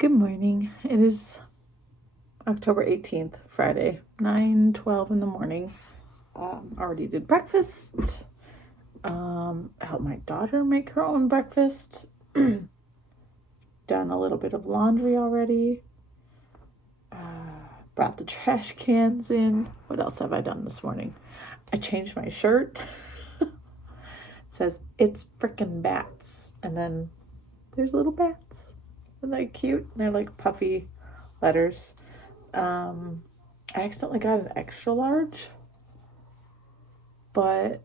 Good morning. It is October 18th, Friday, 9:12 in the morning. Already did breakfast. Helped my daughter make her own breakfast. Done a little bit of laundry already. Brought the trash cans in. What else have I done this morning? I changed my shirt. It says, "It's frickin' bats." And then there's little bats. Isn't that cute? They're like puffy letters. I accidentally got an extra large, but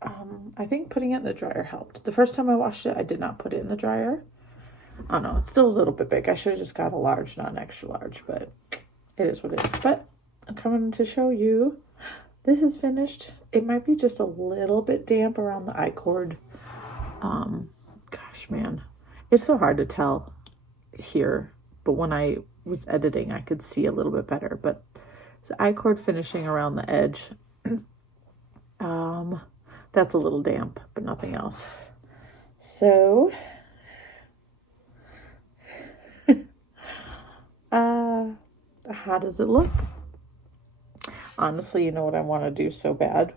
I think putting it in the dryer helped. The first time I washed it, I did not put it in the dryer. I don't know, it's still a little bit big. I should have just got a large, not an extra large, but it is what it is. But I'm coming to show you. This is finished. It might be just a little bit damp around the I-cord. Gosh, man. It's so hard to tell here, but when I was editing, I could see a little bit better. But it's I-cord finishing around the edge. That's a little damp, but nothing else. So, how does it look? Honestly, you know what I want to do so bad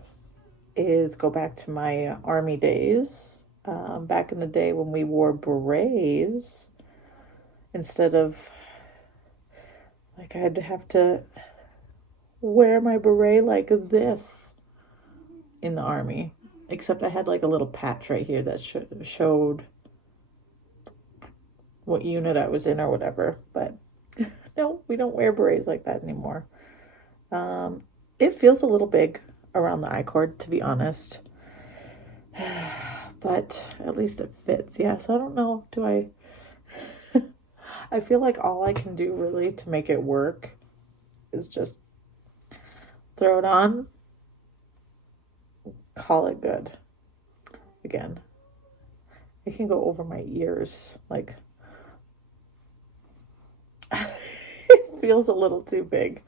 is go back to my army days. Back in the day when we wore berets instead of, like, I had to have to wear my beret like this in the army. Except I had like a little patch right here that showed what unit I was in or whatever. But no, we don't wear berets like that anymore. It feels a little big around the I-cord, to be honest. But at least it fits. Yeah, so I don't know. Do I... I feel like all I can do really to make it work is just throw it on, call it good. Again, it can go over my ears. Like, it feels a little too big.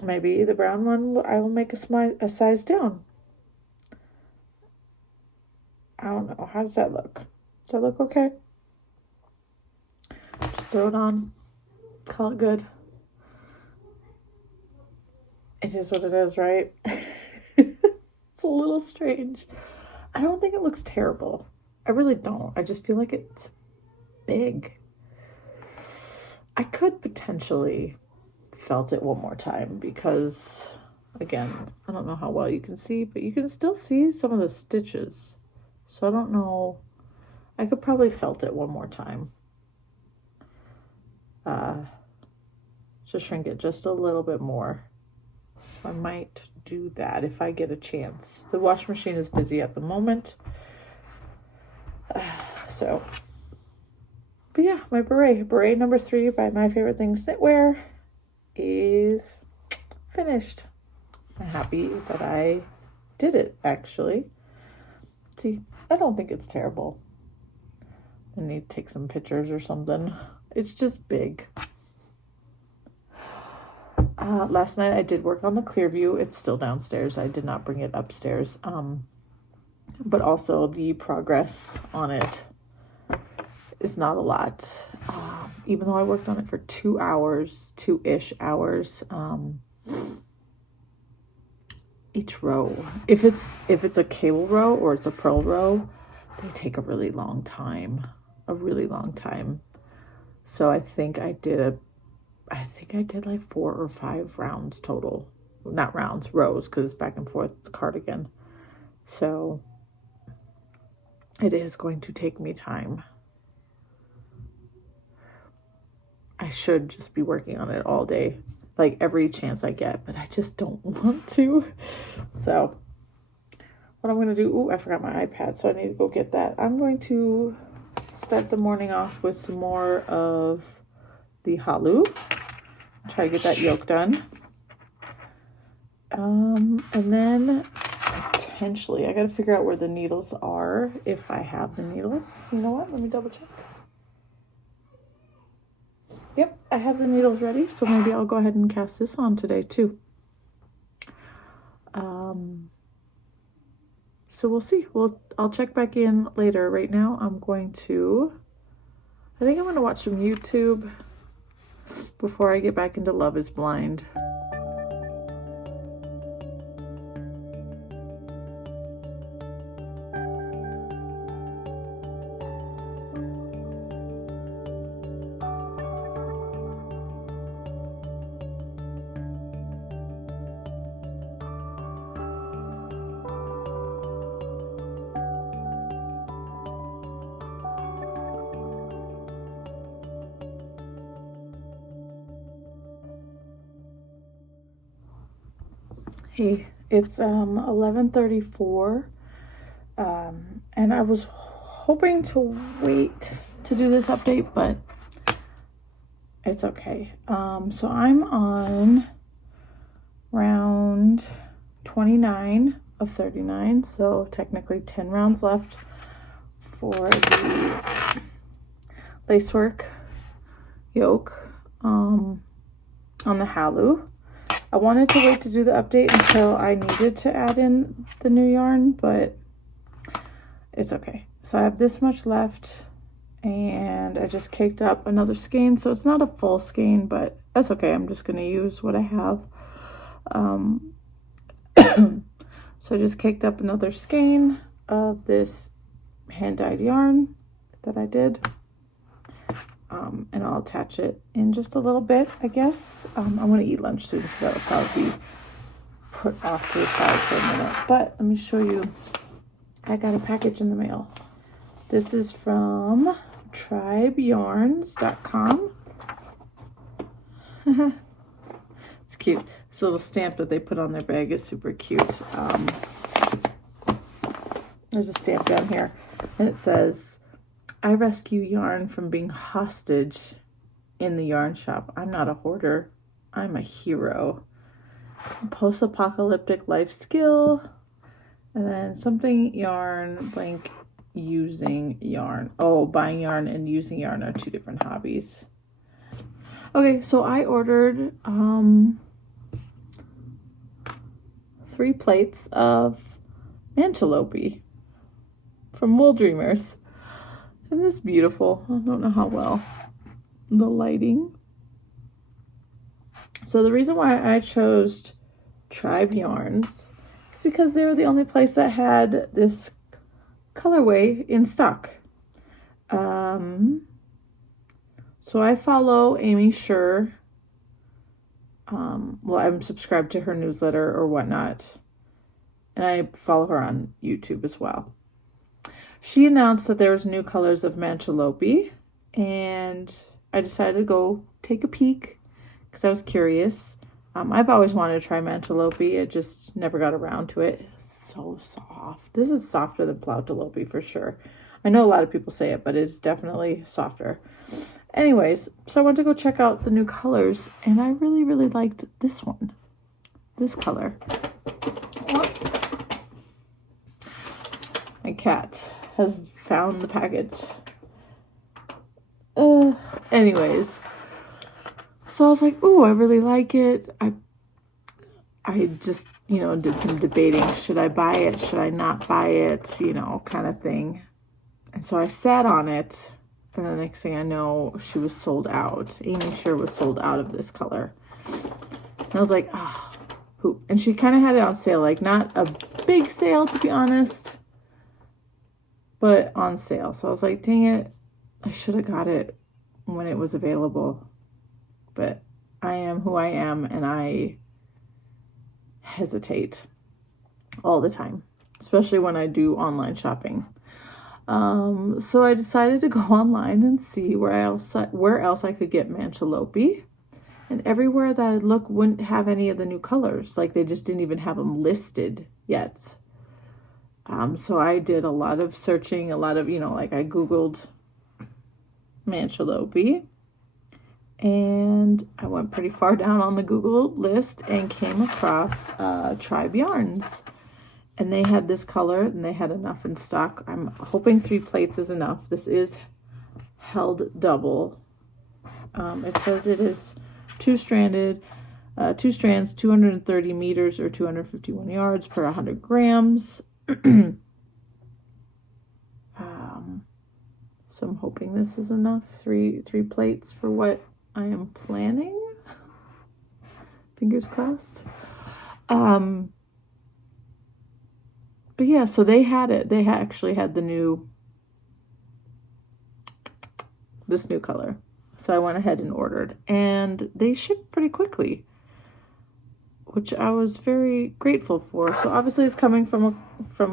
Maybe the brown one I will make a size down. I don't know. How does that look? Does that look okay? Just throw it on, call it good. It is what it is, right? It's a little strange. I don't think it looks terrible. I really don't. I just feel like it's big. I could potentially felt it one more time because, again, I don't know how well you can see, but you can still see some of the stitches. So I don't know. I could probably felt it one more time. Just shrink it just a little bit more. So I might do that if I get a chance. The washing machine is busy at the moment. But yeah, my beret number 3 by My Favorite Things Knitwear is finished. I'm happy that I did it, actually. See, I don't think it's terrible. I need to take some pictures or something. It's just big. Last night I did work on the clear view. It's still downstairs. I did not bring it upstairs. But also the progress on it is not a lot. Even though I worked on it for 2 hours, 2-ish hours, each row, if it's a cable row or it's a purl row, they take a really long time. So I think I did like 4 or 5 rounds total. Not rounds, rows, because it's back and forth. It's cardigan. So it is going to take me time. I should just be working on it all day, like every chance I get, but I just don't want to. So what I'm going to do, I forgot my iPad, so I need to go get that. I'm going to start the morning off with some more of the halu. Try to get that yoke done. And then potentially, I got to figure out where the needles are, if I have the needles. You know what? Let me double check. Yep, I have the needles ready, so maybe I'll go ahead and cast this on today too. So we'll see. I'll check back in later. Right now, I think I'm going to watch some YouTube before I get back into Love is Blind. Hey, it's 11:34, and I was hoping to wait to do this update, but it's okay. So I'm on round 29 of 39, so technically 10 rounds left for the lacework yoke on the Halu. I wanted to wait to do the update until I needed to add in the new yarn, but it's okay. So I have this much left, and I just caked up another skein. So it's not a full skein, but that's okay. I'm just going to use what I have. So I just caked up another skein of this hand-dyed yarn that I did. And I'll attach it in just a little bit, I guess. I'm going to eat lunch soon, so that'll probably be put off to the side for a minute. But let me show you. I got a package in the mail. This is from tribeyarns.com. It's cute. This little stamp that they put on their bag is super cute. There's a stamp down here, and it says, "I rescue yarn from being hostage in the yarn shop. I'm not a hoarder. I'm a hero. Post-apocalyptic life skill." And then something yarn, blank, using yarn. Oh, buying yarn and using yarn are two different hobbies. Okay, so I ordered 3 plates of antelope from Wool Dreamers. Isn't this beautiful? I don't know how well the lighting. So the reason why I chose Tribe Yarns is because they were the only place that had this colorway in stock. So I follow Amy Scher. Well, I'm subscribed to her newsletter or whatnot, and I follow her on YouTube as well. She announced that there was new colors of Manchalope, and I decided to go take a peek because I was curious. I've always wanted to try Manchalope. I just never got around to it. It's so soft. This is softer than Plautelope for sure. I know a lot of people say it, but it's definitely softer. Anyways, so I went to go check out the new colors, and I really, really liked this one. This color. My cat has found the package. Anyways, so I was like, ooh, I really like it. I just, did some debating. Should I buy it? Should I not buy it? Kind of thing. And so I sat on it, and the next thing I know, she was sold out. Amy Scher was sold out of this color. And I was like, oh, poop. And she kind of had it on sale, like not a big sale, to be honest, but on sale. So I was like, dang it, I should have got it when it was available. But I am who I am, and I hesitate all the time, especially when I do online shopping. So I decided to go online and see where else I could get Manchalope. And everywhere that I looked wouldn't have any of the new colors. Like, they just didn't even have them listed yet. So I did a lot of searching, a lot of, I Googled Manchalope. And I went pretty far down on the Google list and came across Tribe Yarns. And they had this color, and they had enough in stock. I'm hoping 3 plates is enough. This is held double. It says it is 2 strands, 230 meters or 251 yards per 100 grams. So I'm hoping this is enough. Three plates for what I am planning. Fingers crossed. But yeah, so they had it. They actually had this new color. So I went ahead and ordered, and they shipped pretty quickly, which I was very grateful for. So obviously it's coming from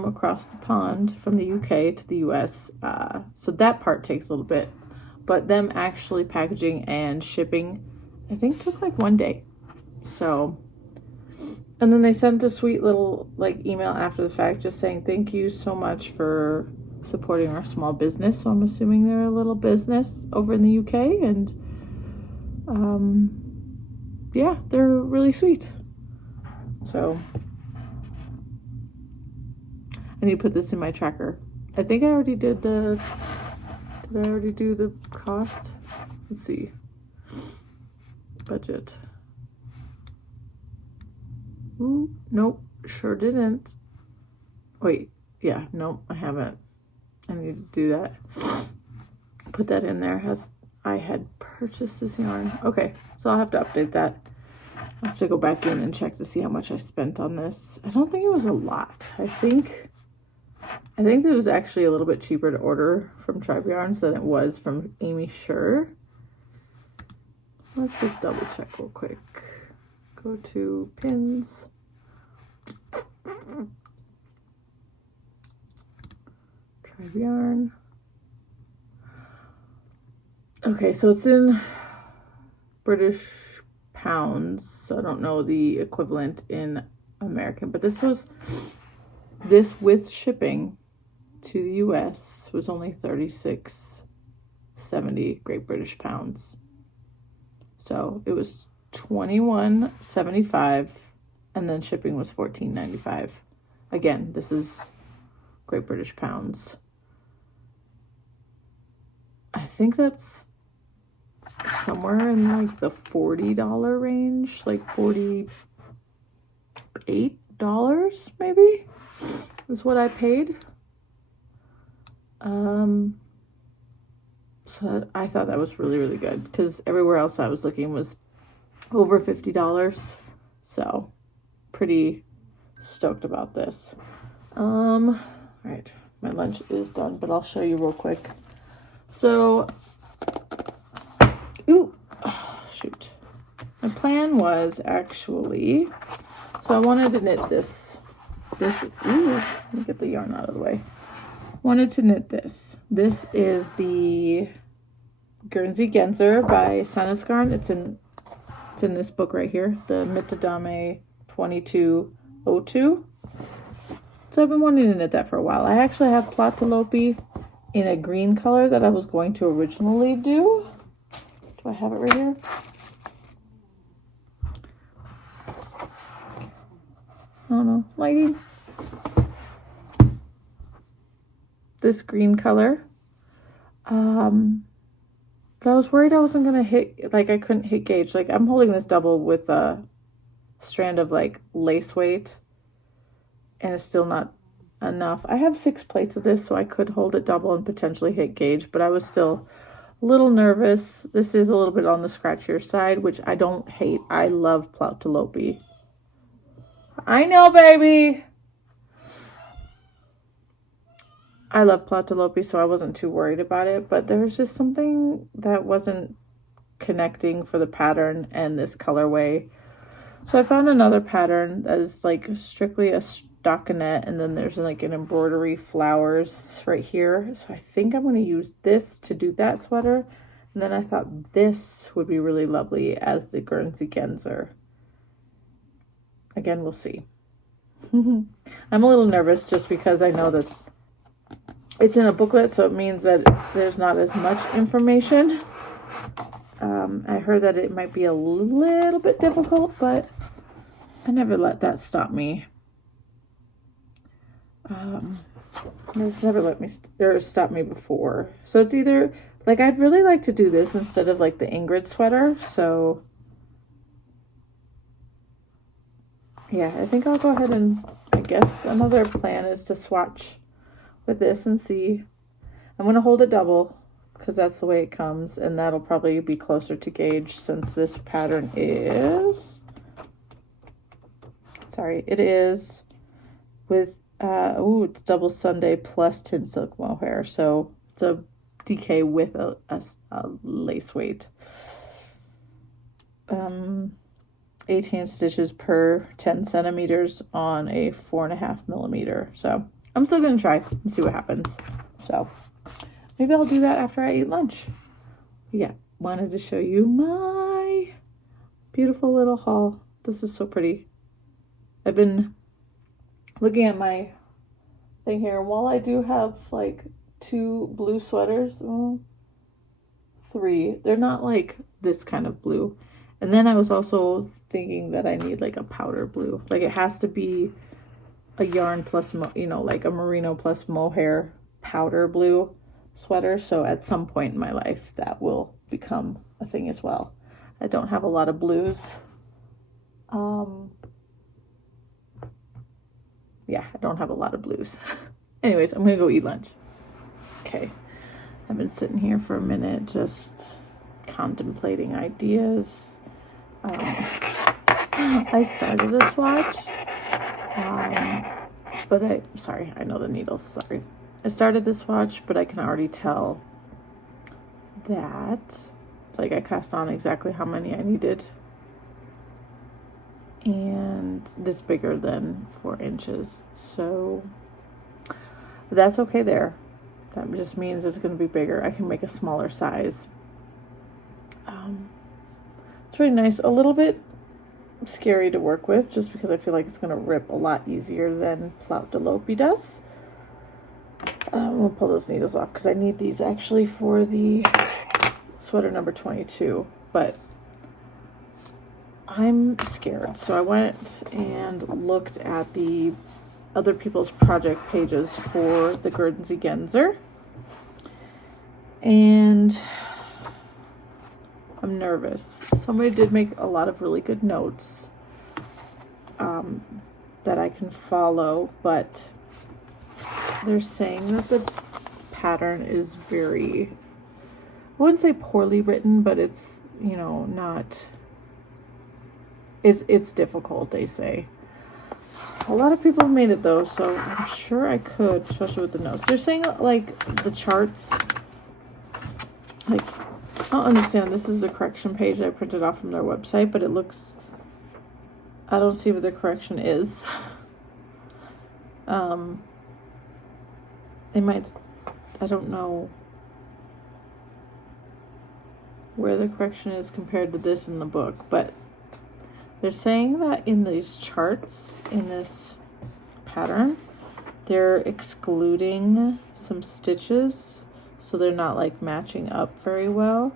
across the pond, from the UK to the US. So that part takes a little bit, but them actually packaging and shipping, I think took like 1 day. So, and then they sent a sweet little like email after the fact just saying thank you so much for supporting our small business. So I'm assuming they're a little business over in the UK, and yeah, they're really sweet. So I need to put this in my tracker. I think I already did I already do the cost? Let's see. Budget. Ooh, nope, sure didn't. Wait, yeah, nope, I haven't. I need to do that. Put that in there as I had purchased this yarn. Okay, so I'll have to update that. I'll have to go back in and check to see how much I spent on this. I don't think it was a lot. I think it was actually a little bit cheaper to order from Tribe Yarns than it was from Amy Sure. Let's just double check real quick. Go to pins. Tribe Yarn. Okay, so it's in British pounds. So I don't know the equivalent in American, but this with shipping to the US was only $36.70 Great British pounds. So it was $21.75, and then shipping was $14.95. Again, this is Great British pounds. I think that's somewhere in like the $40 range, like $48 maybe is what I paid. So I thought that was really, really good, because everywhere else I was looking was over $50. So pretty stoked about this. All right, my lunch is done, but I'll show you real quick. So, shoot. My plan was actually, so I wanted to knit this, let me get the yarn out of the way. Wanted to knit this. This is the Guernsey Genzer by Sanascarn. It's in this book right here, the Mitadame 2202. So I've been wanting to knit that for a while. I actually have Platolopi in a green color that I was going to originally do. Do I have it right here? I don't know. Lighting. This green color. But I was worried I wasn't going to hit, like I couldn't hit gauge. Like I'm holding this double with a strand of like lace weight, and it's still not enough. I have 6 plates of this, so I could hold it double and potentially hit gauge, but I was still a little nervous. This is a little bit on the scratchier side, which I don't hate. I love Plautolopi. I know, baby. I love Plautolopi, so I wasn't too worried about it, but there was just something that wasn't connecting for the pattern and this colorway. So I found another pattern that is like strictly a stockinette, and then there's like an embroidery flowers right here. So I think I'm going to use this to do that sweater. And then I thought this would be really lovely as the Guernsey Genzer. Again, we'll see. I'm a little nervous just because I know that it's in a booklet, so it means that there's not as much information. I heard that it might be a little bit difficult, but I never let that stop me. It's never let me stop me before. So it's either like I'd really like to do this instead of like the Ingrid sweater. So yeah, I think I'll go ahead and I guess another plan is to swatch with this and see. I'm going to hold it double because that's the way it comes, and that'll probably be closer to gauge since this pattern is, it is with, it's double Sunday plus tin silk mohair, so it's a DK with a lace weight. 18 stitches per 10 centimeters on a 4.5 millimeter. So I'm still gonna try and see what happens. So maybe I'll do that after I eat lunch. Yeah, wanted to show you my beautiful little haul. This is so pretty. I've been looking at my thing here, and while I do have like 2 blue sweaters, 3, they're not like this kind of blue. And then I was also thinking that I need like a powder blue. Like it has to be a yarn plus, like a merino plus mohair powder blue sweater. So at some point in my life that will become a thing as well. I don't have a lot of blues. Yeah, I don't have a lot of blues. Anyways, I'm gonna go eat lunch. Okay, I've been sitting here for a minute just contemplating ideas. I started a swatch, but I know the needles, sorry. I started the swatch, but I can already tell that, like, I cast on exactly how many I needed, and this bigger than 4 inches, so that's okay there. That just means it's going to be bigger. I can make a smaller size. It's really nice. A little bit scary to work with just because I feel like it's going to rip a lot easier than Plout de Lopi does. We'll pull those needles off because I need these actually for the sweater number 22. But I'm scared. So I went and looked at the other people's project pages for the Guernsey Genzer. And I'm nervous. Somebody did make a lot of really good notes that I can follow, but they're saying that the pattern is very, I wouldn't say poorly written, but it's, not, it's difficult, they say. A lot of people have made it though, so I'm sure I could, especially with the notes. They're saying like the charts, like, I don't understand. This is a correction page I printed off from their website, but it looks, I don't see what the correction is. They might, I don't know where the correction is compared to this in the book, but they're saying that in these charts, in this pattern, they're excluding some stitches, so they're not like matching up very well.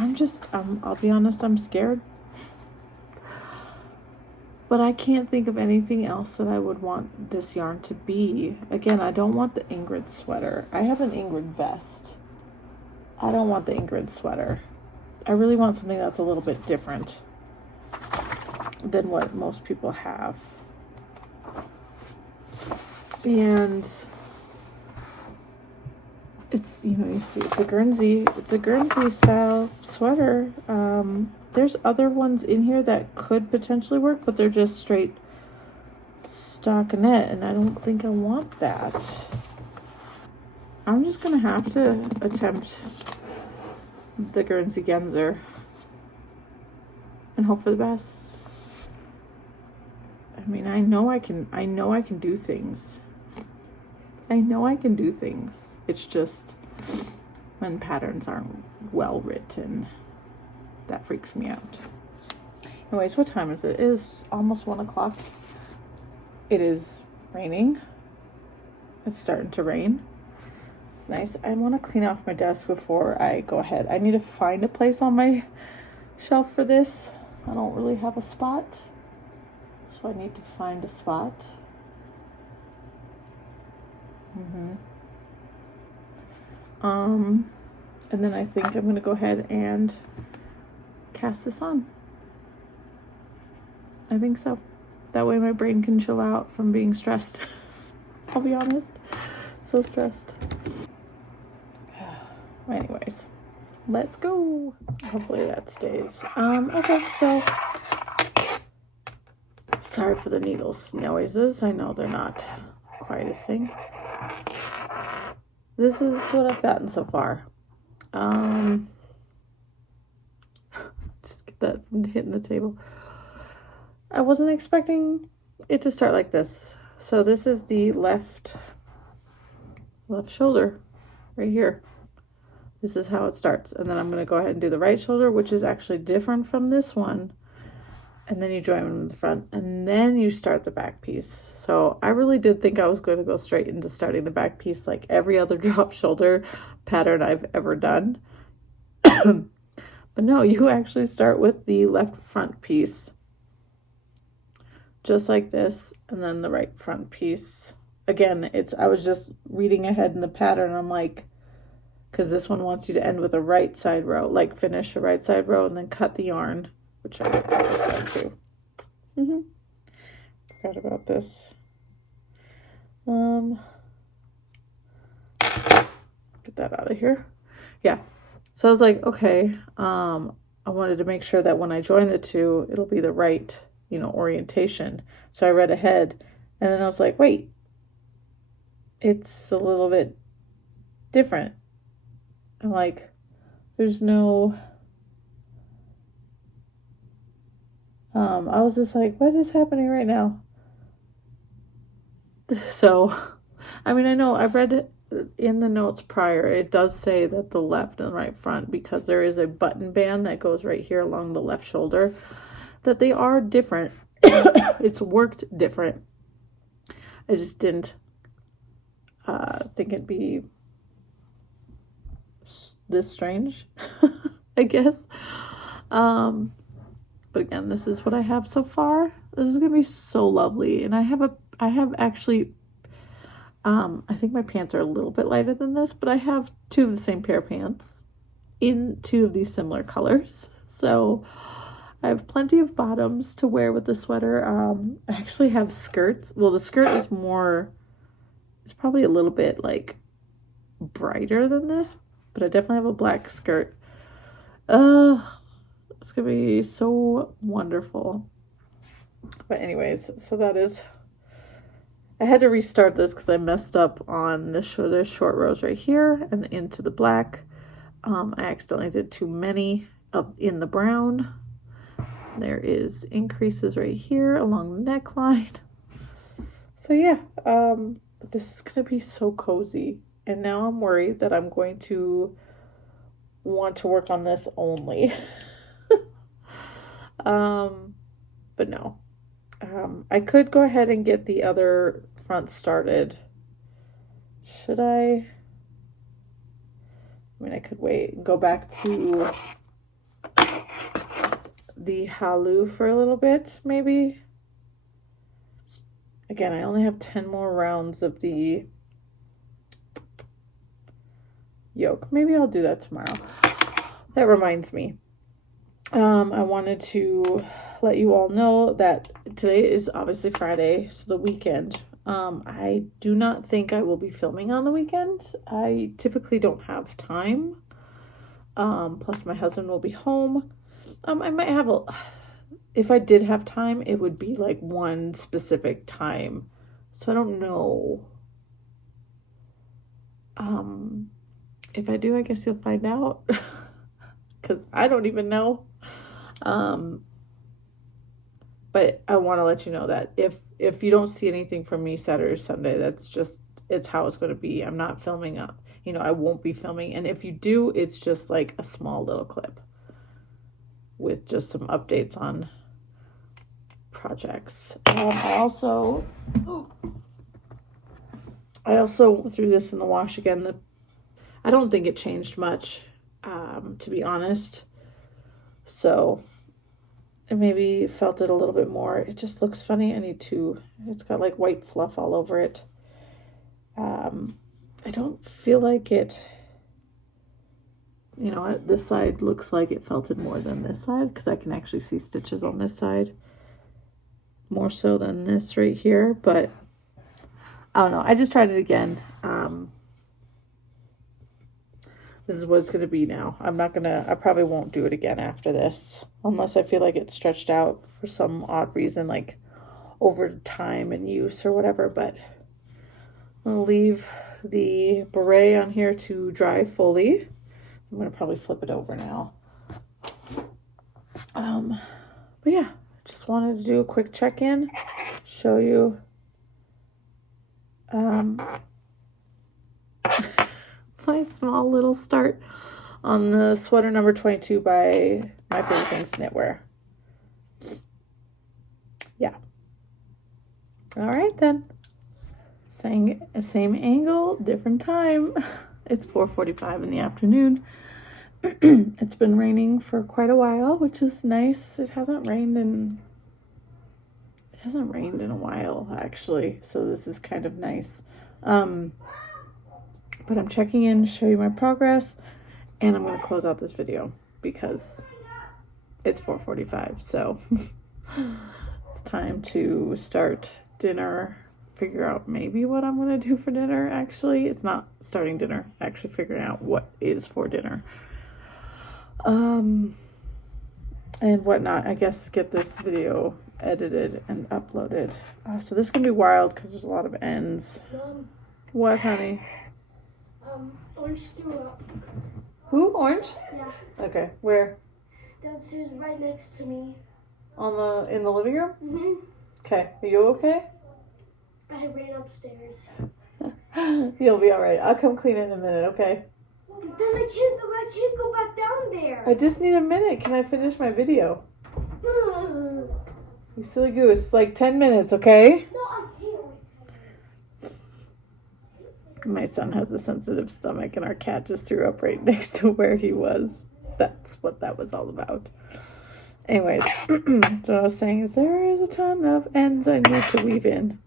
I'll be honest, I'm scared. But I can't think of anything else that I would want this yarn to be. Again, I don't want the Ingrid sweater. I have an Ingrid vest. I don't want the Ingrid sweater. I really want something that's a little bit different than what most people have. And it's, you see, it's a Guernsey style sweater. There's other ones in here that could potentially work, but they're just straight stockinette, and I don't think I want that. I'm just gonna have to attempt the Guernsey Genzer and hope for the best. I mean, I know I can do things. It's just when patterns aren't well written, that freaks me out. Anyways, what time is it? It is almost 1 o'clock. It is raining. It's starting to rain. It's nice. I want to clean off my desk before I go ahead. I need to find a place on my shelf for this. I don't really have a spot, so I need to find a spot. And then I think I'm going to go ahead and cast this on. I think so. That way my brain can chill out from being stressed. I'll be honest. So stressed. Anyways, let's go. Hopefully that stays. Okay, so sorry for the needles noises. I know they're not quietest thing. This is what I've gotten so far. Just get that from hitting the table. I wasn't expecting it to start like this. So this is the left shoulder right here. This is how it starts. And then I'm going to go ahead and do the right shoulder, which is actually different from this one. And then you join them in the front, and then you start the back piece. So I really did think I was going to go straight into starting the back piece like every other drop shoulder pattern I've ever done. But no, you actually start with the left front piece. Just like this, and then the right front piece. Again, I was just reading ahead in the pattern. I'm like, because this one wants you to end with a right side row, like finish a right side row and then cut the yarn, which I did this side too. Forgot about this. Get that out of here. Yeah. So I was like, okay, I wanted to make sure that when I join the two, it'll be the right, orientation. So I read ahead, and then I was like, wait, it's a little bit different. I'm like, there's no, I was just like, what is happening right now? So, I mean, I know I've read it in the notes prior, it does say that the left and right front, because there is a button band that goes right here along the left shoulder, that they are different. It's worked different. I just didn't think it'd be this strange, I guess. But again, this is what I have so far. This is gonna be so lovely, and I have actually, I think my pants are a little bit lighter than this, but I have two of the same pair of pants in two of these similar colors. So I have plenty of bottoms to wear with the sweater. I actually have skirts. Well, the skirt is it's probably a little bit like brighter than this, but I definitely have a black skirt. It's gonna be so wonderful. But anyways, so that is, I had to restart this because I messed up on the short rows right here and into the black. I accidentally did too many up in the brown. There is increases right here along the neckline. So yeah, but this is gonna be so cozy. And now I'm worried that I'm going to want to work on this only. But no. I could go ahead and get the other front started. Should I? I mean, I could wait and go back to the halo for a little bit, maybe. Again, I only have 10 more rounds of the yoke. Maybe I'll do that tomorrow. That reminds me. I wanted to let you all know that today is obviously Friday, so the weekend. I do not think I will be filming on the weekend. I typically don't have time. Plus my husband will be home. I might have if I did have time, it would be like one specific time. So I don't know. If I do, I guess you'll find out. Because I don't even know. But I want to let you know that if you don't see anything from me Saturday or Sunday, it's how it's going to be. I'm not filming up. I won't be filming. And if you do, it's just like a small little clip with just some updates on projects. I also threw this in the wash again. I don't think it changed much, to be honest. So I maybe felt it a little bit more. It just looks funny. It's got like white fluff all over it. I don't feel like it, this side looks like it felted more than this side, because I can actually see stitches on this side more so than this right here. But I don't know. I just tried it again. This is what it's going to be now. I probably won't do it again after this. Unless I feel like it's stretched out for some odd reason, like over time and use or whatever. But I'm going to leave the beret on here to dry fully. I'm going to probably flip it over now. But yeah, just wanted to do a quick check-in, show you my small little start on the sweater number 22 by My Favorite Things Knitwear. Yeah. All right then. Same angle, different time. It's 4:45 in the afternoon. It's been raining for quite a while, which is nice. It hasn't rained in a while, actually, so this is kind of nice. But I'm checking in to show you my progress, and I'm going to close out this video because it's 4:45, so it's time to start dinner, figure out maybe what I'm going to do for dinner. Actually, it's not starting dinner, actually figuring out what is for dinner. And whatnot. I guess get this video edited and uploaded. So this is going to be wild because there's a lot of ends. What, honey? Orange threw up. Who? Orange? Yeah. Okay. Where? Downstairs, right next to me. In the living room? Mm-hmm. Okay. Are you okay? I ran upstairs. You'll be alright. I'll come clean it in a minute, okay? Then I can't go back down there. I just need a minute. Can I finish my video? You silly goose. It's like 10 minutes, okay? No, I can't. My son has a sensitive stomach, and our cat just threw up right next to where he was. That's what that was all about. Anyways, so what I was saying is there is a ton of ends I need to weave in.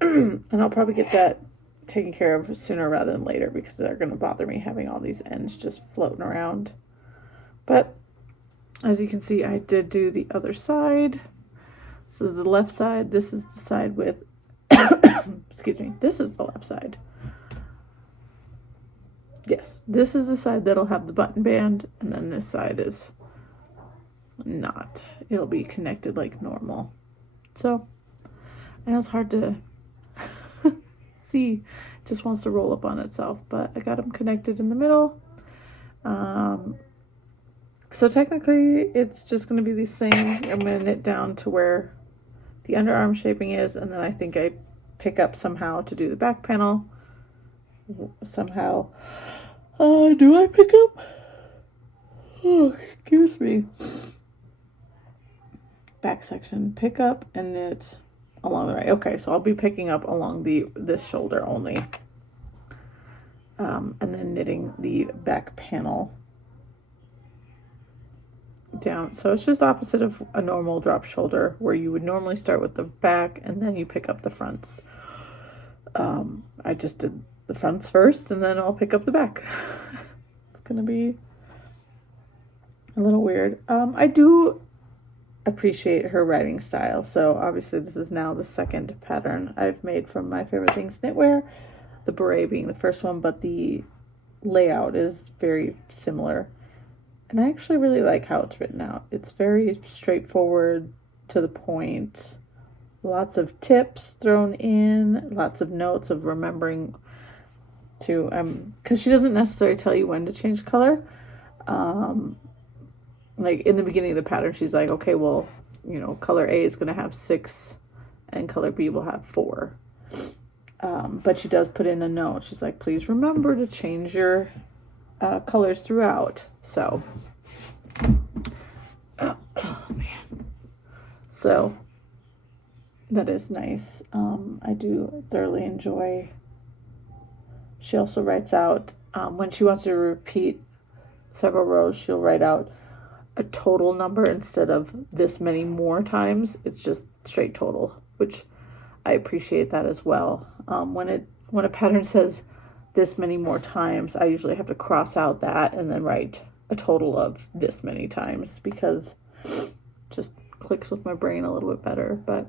And I'll probably get that taken care of sooner rather than later because they're going to bother me having all these ends just floating around. But as you can see, I did do the other side. So the left side, this is the side with, excuse me, this is the left side. Yes, this is the side that'll have the button band, and then this side is not. It'll be connected like normal. So, I know it's hard to see. It just wants to roll up on itself, but I got them connected in the middle. So technically, it's just going to be the same. I'm going to knit down to where the underarm shaping is, and then I think I pick up somehow to do the back panel. Somehow. Do I pick up? Oh, excuse me. Back section, pick up and knit along the right. Okay, so I'll be picking up along this shoulder only. And then knitting the back panel down. So it's just opposite of a normal drop shoulder where you would normally start with the back and then you pick up the fronts. I just did the fronts first and then I'll pick up the back. It's gonna be a little weird. I do appreciate her writing style. So obviously this is now the second pattern I've made from My Favorite Things Knitwear, the beret being the first one, but the layout is very similar. And I actually really like how it's written out. It's very straightforward, to the point. Lots of tips thrown in, lots of notes of remembering to, because she doesn't necessarily tell you when to change color. Like in the beginning of the pattern, she's like, okay, well, you know, color A is going to have 6 and color B will have 4. But she does put in a note. She's like, please remember to change your colors throughout. So, oh man. So that is nice. I do thoroughly enjoy. She also writes out, when she wants to repeat several rows, she'll write out a total number instead of this many more times. It's just straight total, which I appreciate that as well. When a pattern says this many more times, I usually have to cross out that and then write a total of this many times because it just clicks with my brain a little bit better. But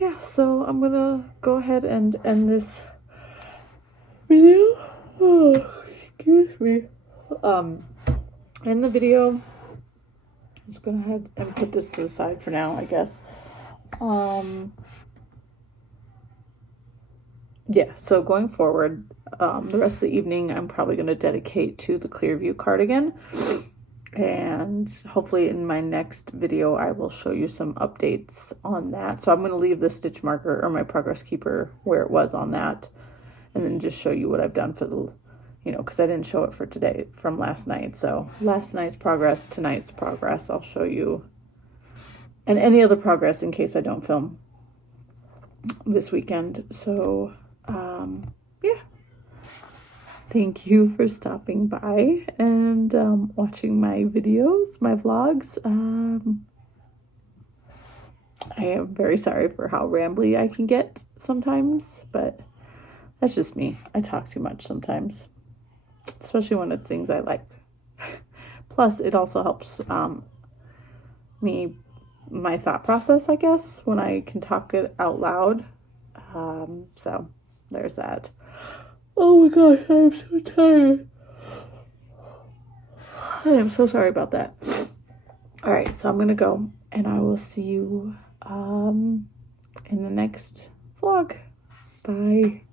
yeah, so I'm gonna go ahead and end this video. Oh, excuse me. End the video. I'm just gonna go ahead and put this to the side for now, I guess. Yeah, so going forward, the rest of the evening, I'm probably going to dedicate to the Clearview cardigan. And hopefully in my next video, I will show you some updates on that. So I'm going to leave the stitch marker or my progress keeper where it was on that. And then just show you what I've done for the, because I didn't show it for today from last night. So last night's progress, tonight's progress, I'll show you. And any other progress in case I don't film this weekend. So yeah, thank you for stopping by and watching my videos, my vlogs. I am very sorry for how rambly I can get sometimes, but that's just me. I talk too much sometimes, especially when it's things I like. Plus, it also helps my thought process, I guess, when I can talk it out loud. So there's that. Oh my gosh, I am so tired. I am so sorry about that. All right, so I'm gonna go, and I will see you in the next vlog. Bye.